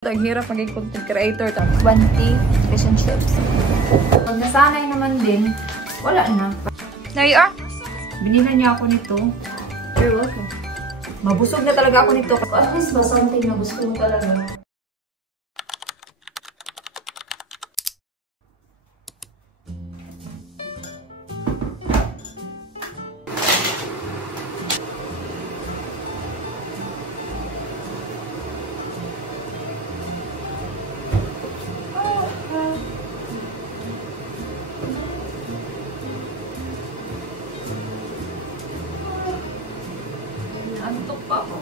Ang hirap maging content creator. 20 fish and chips. Pag nasanay naman din, wala na. There you are. Binila niya ako nito. You're welcome. Mabusog na talaga ako nito. At least ba something na gusto mo talaga. Antok pa ako.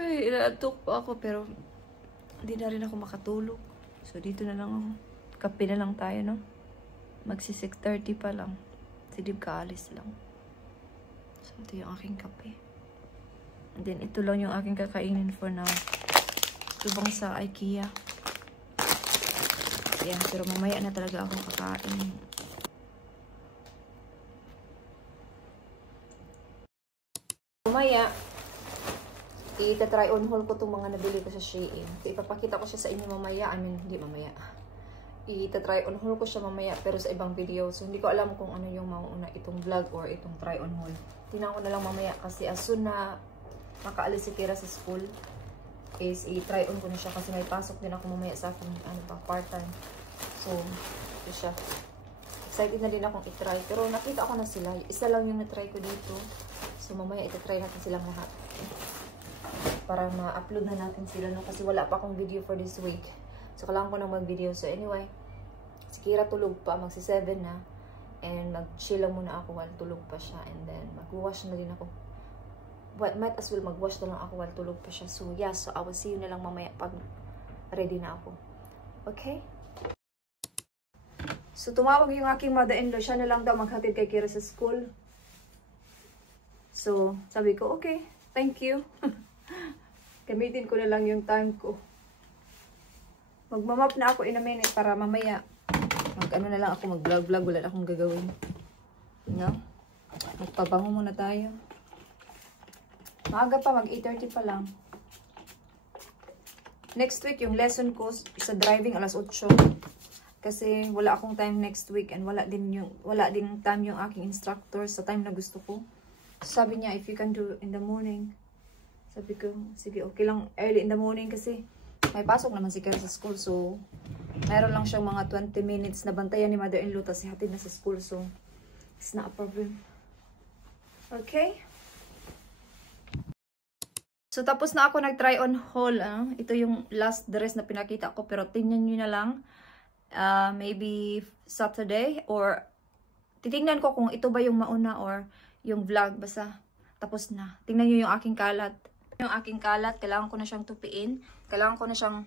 Inaantok pa ako pero hindi na rin ako makatulog. So dito na lang ako. Kape na lang tayo, no? Magsi 6:30 pa lang. Si Dib kaalis lang. So ito yung aking kape. And then ito lang yung aking kakainin for now. Ito bang sa IKEA. Yan, pero mamaya na talaga akong kakain. Mamaya i-try on haul ko itong mga nabili ko sa Shein. So, ipapakita ko siya sa inyo mamaya. I mean, hindi mamaya. I-try on haul ko siya mamaya pero sa ibang video. So, hindi ko alam kung ano yung mauuna itong vlog or itong try on haul. Tingnan ko na lang mamaya kasi as soon na makaalis si Kira sa school is i-try on ko na siya kasi may pasok din ako mamaya sa akin part-time. So, ito siya. Excited na din akong i-try. Pero nakita ko na sila. Isa lang yung na-try ko dito. So, mamaya ita-try natin silang lahat. Para ma-upload na natin sila, no? Kasi wala pa akong video for this week. So, kailangan ko na mag-video. So, anyway, si Kira tulog pa. Magsi-7 na. And mag-chill lang muna ako while tulog pa siya. And then, mag-wash na din ako. But might as well mag-wash na lang ako while tulog pa siya. So, yeah. So, I will see you na lang mamaya pag ready na ako. Okay? So, tumawag yung aking mother-in-law. Siya na lang daw maghatid kay Kira sa school. So, sabi ko, okay. Thank you. Gamitin ko na lang yung time ko. Magmamap na ako in a minute para mamaya mag-ano na lang ako, mag-vlog-vlog. Wala na akong gagawin. No? Magpabango muna tayo. Maaga pa, mag-8:30 pa lang. Next week, yung lesson ko sa driving alas 8. Kasi wala akong time next week and wala din time yung aking instructor sa time na gusto ko. Sabi niya, if you can do in the morning. Sabi ko, sige, okay lang early in the morning kasi may pasok naman si Kira sa school. So, mayroon lang siyang mga 20 minutes na bantayan ni mother-in-law tapos hatid na sa school. So, it's not a problem. Okay? So, tapos na ako nag-try on haul. Ito yung last dress na pinakita ko. Pero tingnan nyo na lang. Maybe Saturday or titingnan ko kung ito ba yung mauna or yung vlog. Basta tapos na. Tingnan nyo yung aking kalat. Yung aking kalat, kailangan ko na siyang tupiin. Kailangan ko na siyang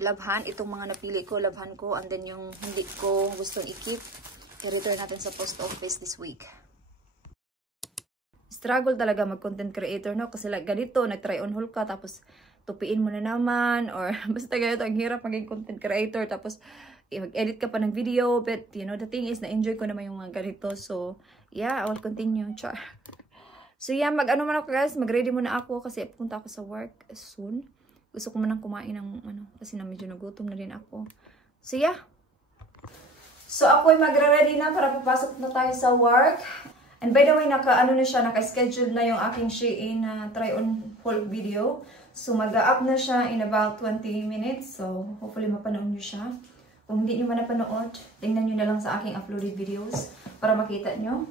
labhan. Itong mga napili ko, labhan ko. And then yung hindi ko gustong i-keep, i-return natin sa post office this week. Struggle talaga mag-content creator, no? Kasi like ganito, nag-try on haul ka, tapos tupiin mo na naman. Or basta ganito, ang hirap maging content creator. Tapos mag-edit ka pa ng video. But, you know, the thing is, na-enjoy ko naman yung mga ganito. So, yeah, I will continue. Char. So, yeah, mag-ano man ako guys, mag-ready muna ako kasi punta ako sa work soon. Gusto ko manang kumain ng kasi na medyo nagutom na din ako. So, yeah. So, ako ay magre-ready na para papasok na tayo sa work. And by the way, naka-schedule na yung aking Shein na try-on haul video. So, mag-up na siya in about 20 minutes. So, hopefully mapanood nyo siya. Kung hindi nyo man napanood, tingnan nyo na lang sa aking uploaded videos para makita nyo.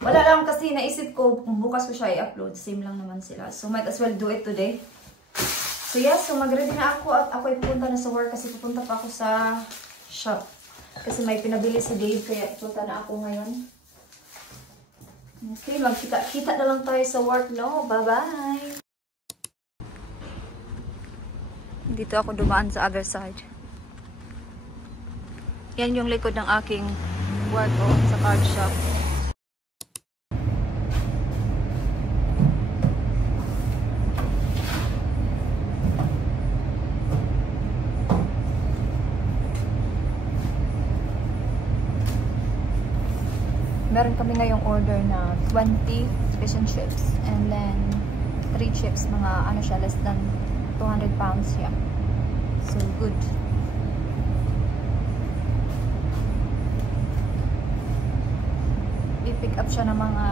Wala lang kasi naisip ko, kung bukas ko siya i-upload, same lang naman sila. So, might as well do it today. So, yeah. So, mag-ready na ako at ako ay pupunta na sa work kasi pupunta pa ako sa shop. Kasi may pinabili si Dave, kaya punta na ako ngayon. Okay, magkita-kita na lang tayo sa work, no? Bye-bye! Dito ako dumaan sa other side. Yan yung likod ng aking work sa card shop. Meron kami ngayong order na 20 fish and chips and then 3 chips, mga ano siya, less than 200 pounds siya. So good. I-pick up siya ng mga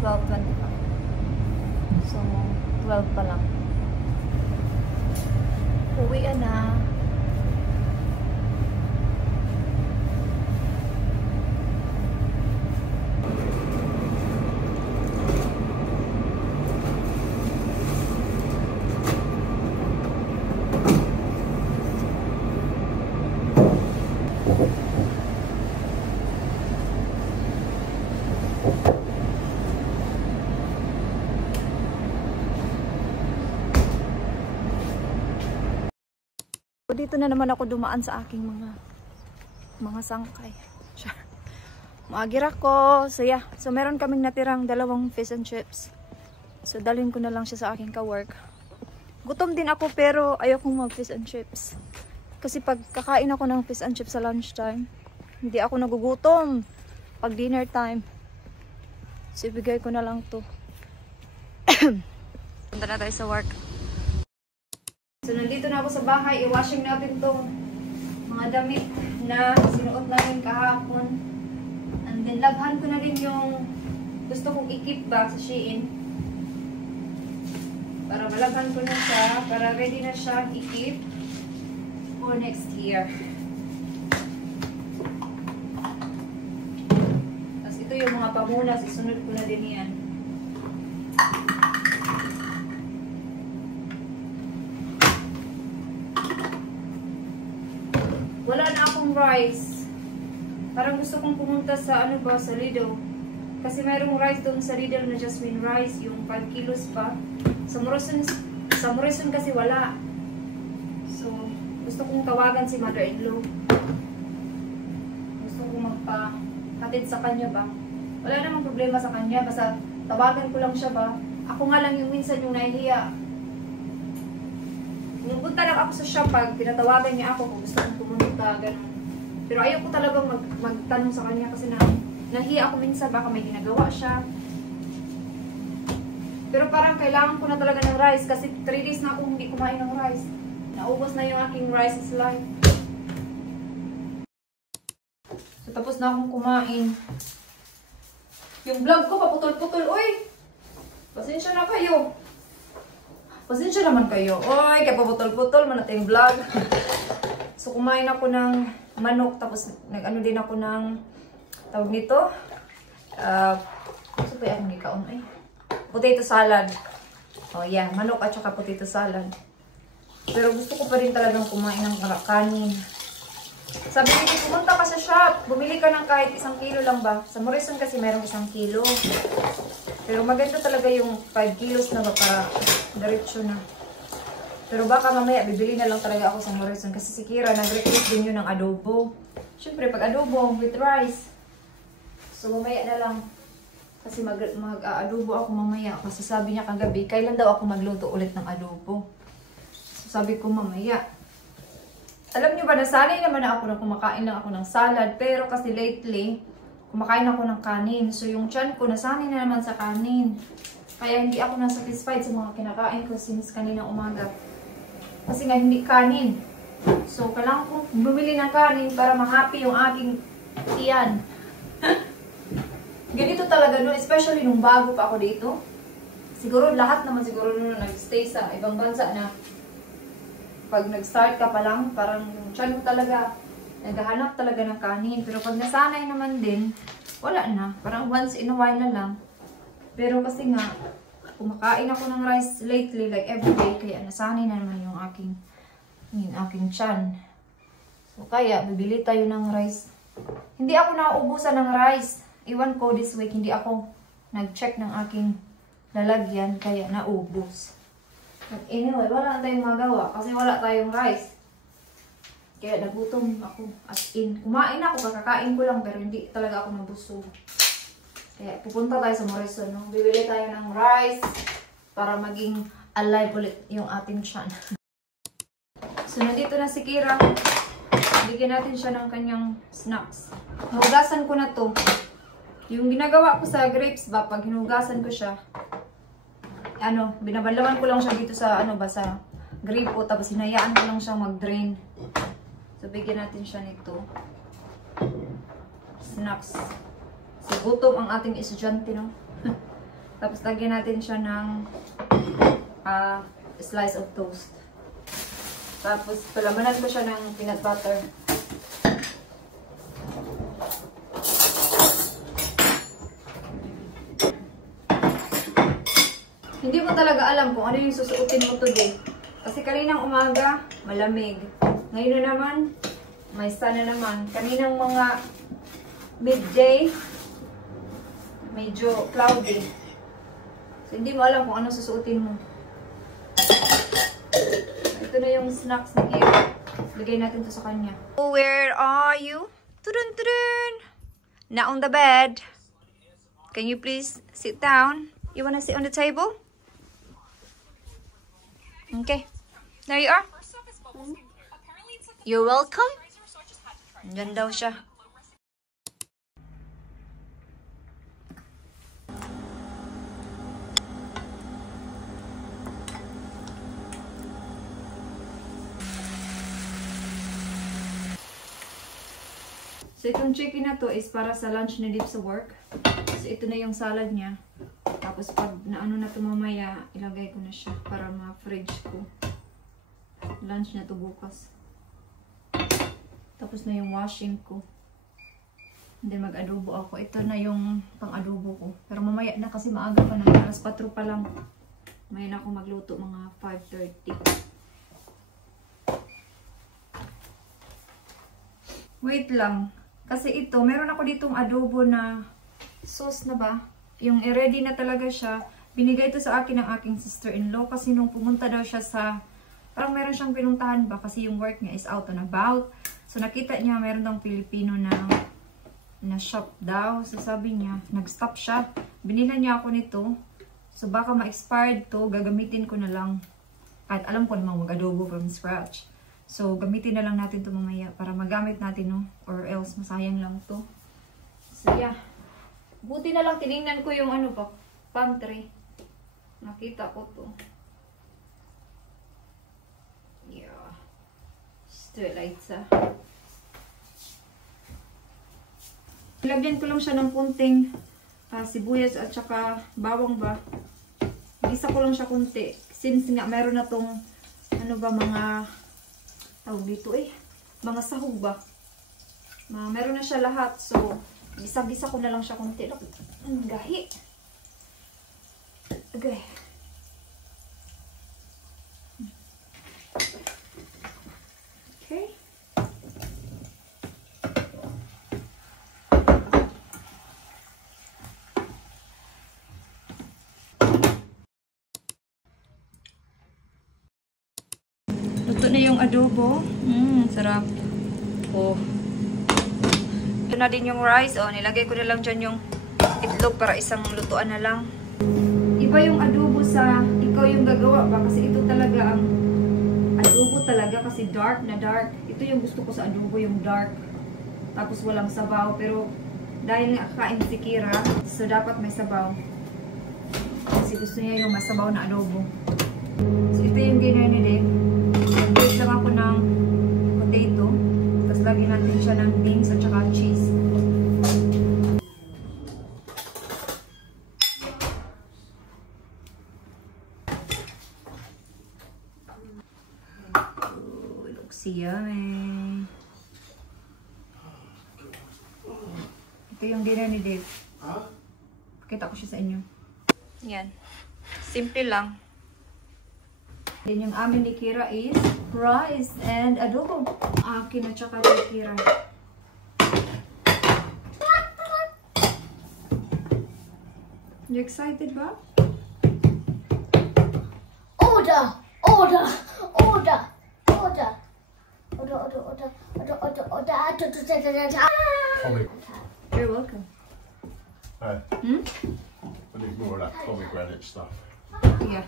12:25. So 12 pa lang. Uwian na. Dito na naman ako dumaan sa aking mga sangkay. Maagir ako. So yeah. So meron kaming natirang 2 fish and chips. So dalhin ko na lang siya sa aking ka-work. Gutom din ako pero ayokong mag fish and chips. Kasi pag kakain ako ng fish and chips sa lunchtime, hindi ako nagugutom pag dinner time. So ibigay ko na lang to. Punta na tayo sa work. So, nandito na ako sa bahay. I-washing natin tong mga damit na sinuot namin kahapon. And then, laghan ko na din yung gusto kong i-keep ba sa Shein. Para malaghan ko na siya. Para ready na siya i-keep for next year. Tapos, ito yung mga pamunas. Isunod ko na din yan. Wala na akong rice. Parang gusto kong pumunta sa sa Lidl. Kasi mayroong rice doon sa Lidl na jasmine rice, yung 5 kilos pa. Sa Morrison kasi wala. So, gusto kong tawagan si mother-in-law. Gusto kong magpa-hatid sa kanya ba. Wala namang problema sa kanya, basta tawagan ko lang siya ba. Ako nga lang yung minsan yung nahihiya. Pumunta lang ako sa shop pag tinatawagan niya ako kung gusto kong pumunta, ganun. Pero ayaw ko talagang magtanong sa kanya kasi nahiya ako minsan baka may ginagawa siya. Pero parang kailangan ko na talaga ng rice kasi 3 days na akong hindi kumain ng rice. Naubos na yung aking rice is life. So tapos na akong kumain. Yung vlog ko paputol-putol. Uy! Pasensya na kayo. Pasensya naman kayo. Oy, kaya paputol-putol man natin yung vlog. So, kumain ako ng manok. Tapos, nag-ano din ako ng tawag nito. So, pa akong gikaon ay. Potato salad. Oh, yeah. Manok at saka potato salad. Pero gusto ko pa rin talagang kumain ng kanin. Sabi nito, pumunta ka sa shop. Bumili ka ng kahit 1 kilo lang ba? Sa Morrison kasi mayroong 1 kilo. Pero maganda talaga yung 5 kilos na ba para diretso na. Pero baka mamaya bibili na lang talaga ako sa Morrison kasi si Kira nag-request din yun ng adobo. Siyempre pag adobo with rice. So mamaya na lang. Kasi mag-adobo ako mamaya. Kasi sabi niya kagabi, kailan daw ako magluto ulit ng adobo. So sabi ko mamaya. Alam niyo ba, nasanay naman na ako na kumakain lang ako ng salad. Pero kasi lately, kumakain ako ng kanin. So, yung tiyan ko, nasanay na naman sa kanin. Kaya hindi ako na-satisfied sa mga kinakain ko since kanina umaga. Kasi nga, hindi kanin. So, kailangan kong bumili ng kanin para ma-happy yung aking tiyan. Ganito talaga, no? Especially nung bago pa ako dito. Siguro, lahat naman siguro nung nag-stay sa ibang bansa na pag nag-start ka pa lang, parang yung tiyan mo talaga, naghahanap talaga ng kanin. Pero pag nasanay naman din, wala na. Parang once in a while na lang. Pero kasi nga, kumakain ako ng rice lately, like everyday, kaya nasanay na naman yung aking tiyan. So kaya, bibili tayo ng rice. Hindi ako nauubusan ng rice. Iwan ko this week, hindi ako nag-check ng aking lalagyan kaya naubos. But anyway, wala tayong magawa kasi wala tayong rice. Kaya nagutom ako. As in, kumain ako, kakakain ko lang pero hindi talaga ako nabusog. Kaya pupunta tayo sa Morrison. No? Bibili tayo ng rice para maging alive ulit yung ating tiyan. So, nandito na si Kira. Bigyan natin siya ng kanyang snacks. Hugasan ko na to. Yung ginagawa ko sa grapes ba, pag hinugasan ko siya, binabalawan ko lang siya dito sa, sa grape o tapos hinayaan ko lang siyang mag-drain. So, bigyan natin siya nito. Snacks. So, gutom ang ating estudyante, no? Tapos, lagyan natin siya ng slice of toast. Tapos, palamanan ko siya ng peanut butter. Hindi mo talaga alam kung ano yung susuotin mo today. Kasi kaninang umaga, malamig. Ngayon na naman, may sun na naman. Kaninang mga midday, medyo cloudy. So, hindi mo alam kung ano susuotin mo. Ito na yung snacks ni Kira. Lagay natin to sa kanya. Where are you? Turun, turun! Not on the bed. Can you please sit down? You wanna sit on the table? Okay. There you are. You're welcome. Diyan daw siya. So, itong chicken na to is para sa lunch ni Deep sa work. So, ito na yung salad niya. Tapos, pag naano na ito mamaya, ilagay ko na siya para ma-fridge ko. Lunch na to bukas. Tapos na yung washing ko. Hindi mag-adobo ako. Ito na yung pang-adobo ko. Pero mamaya na kasi maaga pa naman. Alas 4 pa lang. Mamaya na ako magluto mga 5:30. Wait lang. Kasi ito, meron ako ditong adobo na sauce na ba? Yung ready na talaga siya. Binigay ito sa akin ng aking sister-in-law kasi nung pumunta daw siya sa, parang meron siyang pinuntahan ba kasi yung work niya is out and about. So nakita niya meron daw Pilipino na shop daw. So sabi niya, nag-stop siya. Binila niya ako nito. So baka ma-expired to, gagamitin ko na lang. At alam ko namang mag-adobo from scratch. So, gamitin na lang natin ito mamaya para magamit natin, no? Or else, masayang lang to. So, yeah. Buti na lang, tinignan ko yung pantry. Nakita ko to. Yeah. Still lights, Lagyan ko lang siya ng kunting sibuyas at saka bawang ba. Gisa ko lang siya kunti. Since nga, meron na tong, mga tawag dito mga sahog ba? Meron na siya lahat. So, gisa-gisa ko na lang siya konti. Gahi. Okay. Okay. Luto na yung adobo. Sarap. Oh. Ito na din yung rice. Oh, nilagay ko na lang dyan yung itlog para isang lutuan na lang. Iba yung adobo sa ikaw yung gagawa ba? Kasi ito talaga ang adobo talaga kasi dark na dark. Ito yung gusto ko sa adobo, yung dark. Tapos walang sabaw. Pero dahil nga kakain si Kira, so dapat may sabaw. Kasi gusto niya yung masabaw na adobo. So ito yung dinner ni Dave. Nag-bake lang ako ng potato. Tapos lagyan natin siya ng beans at saka cheese. Oh, it looks yummy. Ito yung dinner ni Dave. Pakita ko siya sa inyo. Yan. Simple lang. Then yung amin ni Kira is rice and adobo. Akin at saka ni Kira. You excited ba? Order! Order! Order! Order! Order, order, order, order, order, order. Comic. You're welcome. Hey, Hmm? I need more of that pomegranate stuff. Yeah.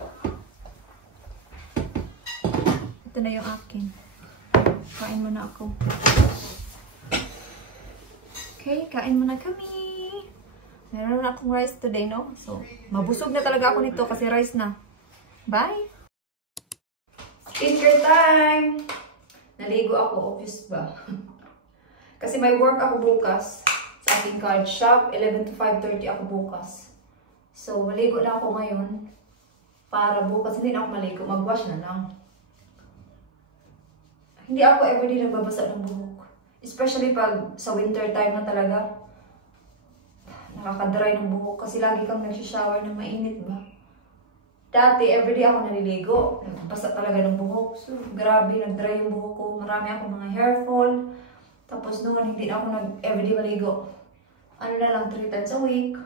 Ito na yung akin. Kain muna ako. Okay, kain muna kami. Meron na akong rice today, no? So, mabusog na talaga ako nito kasi rice na. Bye! Skincare time! Naligo ako, obvious ba? Kasi may work ako bukas sa aking card shop. 11 to 5:30 ako bukas. So, maligo na ako ngayon. Para bukas, hindi na ako maligo. Mag-wash na lang. Hindi ako everyday nagbabasa ng buhok. Especially pag sa winter time na talaga. Nakaka-dry ng buhok. Kasi lagi kang nagsishower ng mainit ba? Dati, everyday ako naliligo. Nagbasa talaga ng buhok. So, grabe, nag-dry yung buhok ko. Marami akong mga hair fall. Tapos noon, hindi na ako everyday maligo. Ano na lang, 3 times a week.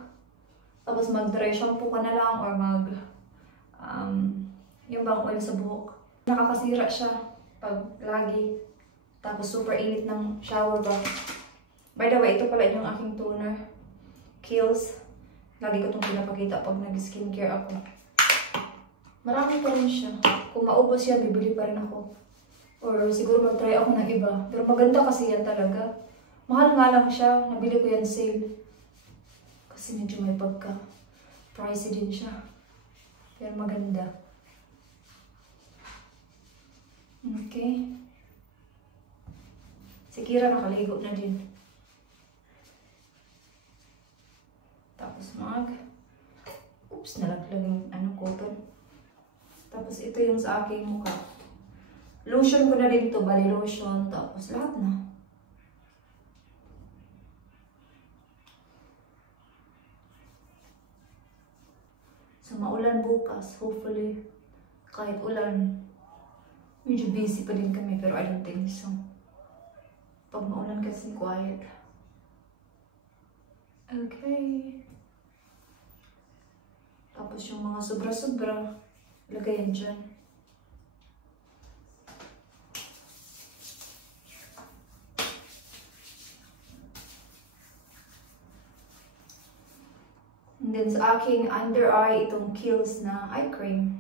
Tapos mag-dry shampoo ka na lang or yung bang oil sa buhok. Nakakasira siya pag lagi. Tapos super init ng shower ba. By the way, ito pala yung aking toner. Kiehl's. Lagi ko itong pinapakita pag nag-skincare ako. Marami pa rin siya. Kung maubos yan, bibili pa rin ako. Or siguro mag-try ako ng iba. Pero maganda kasi yan talaga. Mahal nga lang siya. Nabili ko yan sale. Kasi medyo may pagka-pricey din siya. Pero maganda. Okay. Si Kira nakaligo na din. Tapos oops, nalaglag yung cotton. Tapos ito yung sa aking mukha. Lotion ko na rin ito, bali lotion. Tapos lahat na. So maulan bukas, hopefully. Kahit ulan, medyo busy pa din kami, pero I don't think so. Pag maulan kasi quiet. Okay. Tapos yung mga sobra-sobra, lagayan dyan. And then sa aking under eye, itong Kiehl's na eye cream.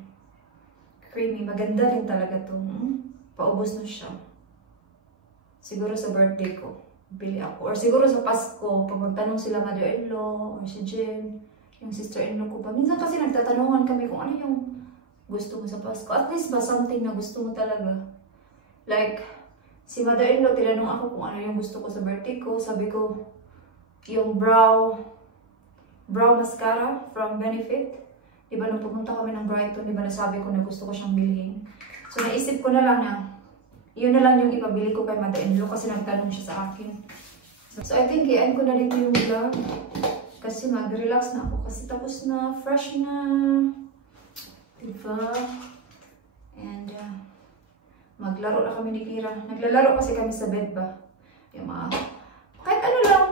Creamy. Maganda rin talaga itong paubos na siya. Siguro sa birthday ko, bili ako. Or siguro sa Pasko, pag magtanong sila mother-in-law or si Jen, yung sister-in-law ko pa. Minsan kasi nagtatanungan kami kung ano yung gusto mo sa Pasko. At least ba something na gusto mo talaga. Like, si mother-in-law, tinanong ako kung ano yung gusto ko sa birthday ko. Sabi ko, yung brow mascara from Benefit. Diba nung pumunta kami ng Brighton, diba nasabi ko na gusto ko siyang bilhin. So naisip ko na lang na, yun na lang yung ipabili ko kay mother-in-law kasi nagtanong siya sa akin. So I think i-end ko na dito yung vlog. Kasi mag-relax na ako kasi tapos na, fresh na. Diba? And maglaro na kami ni Kira. Naglalaro kasi kami sa bed ba? Yung mga, kahit ano lang.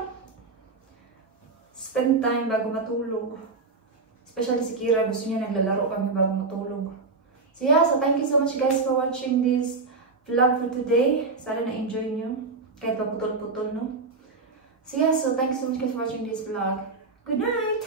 Spend time bago matulog. Especially si Kira, gusto niya naglalaro kami bago matulog. So yeah, so thank you so much guys for watching this vlog for today. Sana na-enjoy nyo. Kahit paputol-putol, no? So yeah, so thank you so much guys for watching this vlog. Good night!